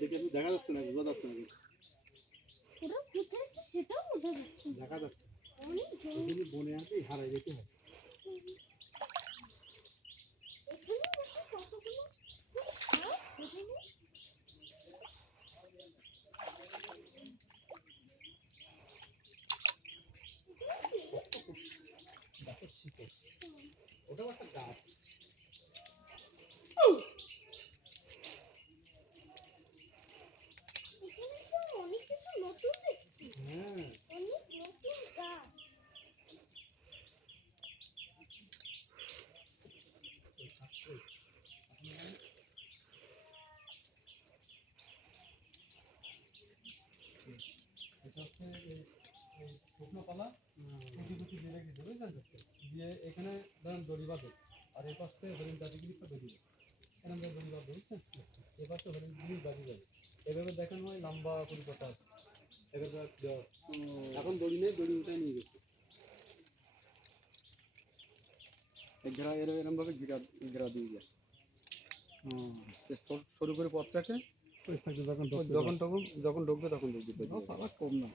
দেখে কি দেখা যাচ্ছে না, বোঝা যাচ্ছে না। পুরো কোথায় আছে সেটাও বোঝা যাচ্ছে না। দেখা যাচ্ছে অনেক জল। এগুলো বনে আছে, হারাই যেতে হয়। এখানে দেখো কতগুলো মাছ এখানে। দেখো শিখে ওটাও একটা গাছ। এখানে সব অনেক কিছু নতুন দেখছি। হ্যাঁ অনেক নতুন গাছ। এটা হচ্ছে এই শুকনো কলা কুচি কুচি দিয়ে রেখে দেবে, বুঝলেন? দিয়ে এখানে ধরেন দড়ি বাঁধে, আর এই পাশে হরিণ দাদিগিরিটা বেরিয়ে এখানে আমরা দড়ি বাঁধবো, বুঝছেন? এই পাশে হরিণ গিরি বাঁধি যাবে, এভাবে দেখানো হয়। লম্বা করে কথা আছে, এভাবে দেওয়া। এখন দড়ি নেই, দড়ি উঠে নিয়ে গেছে। ঘেরা এরকম ভাবে ঘেরা ঘেরা দিয়ে যায়। সরু করে পথটাকে যখন যখন ঢুকবে তখন ঢুকবে, কম না।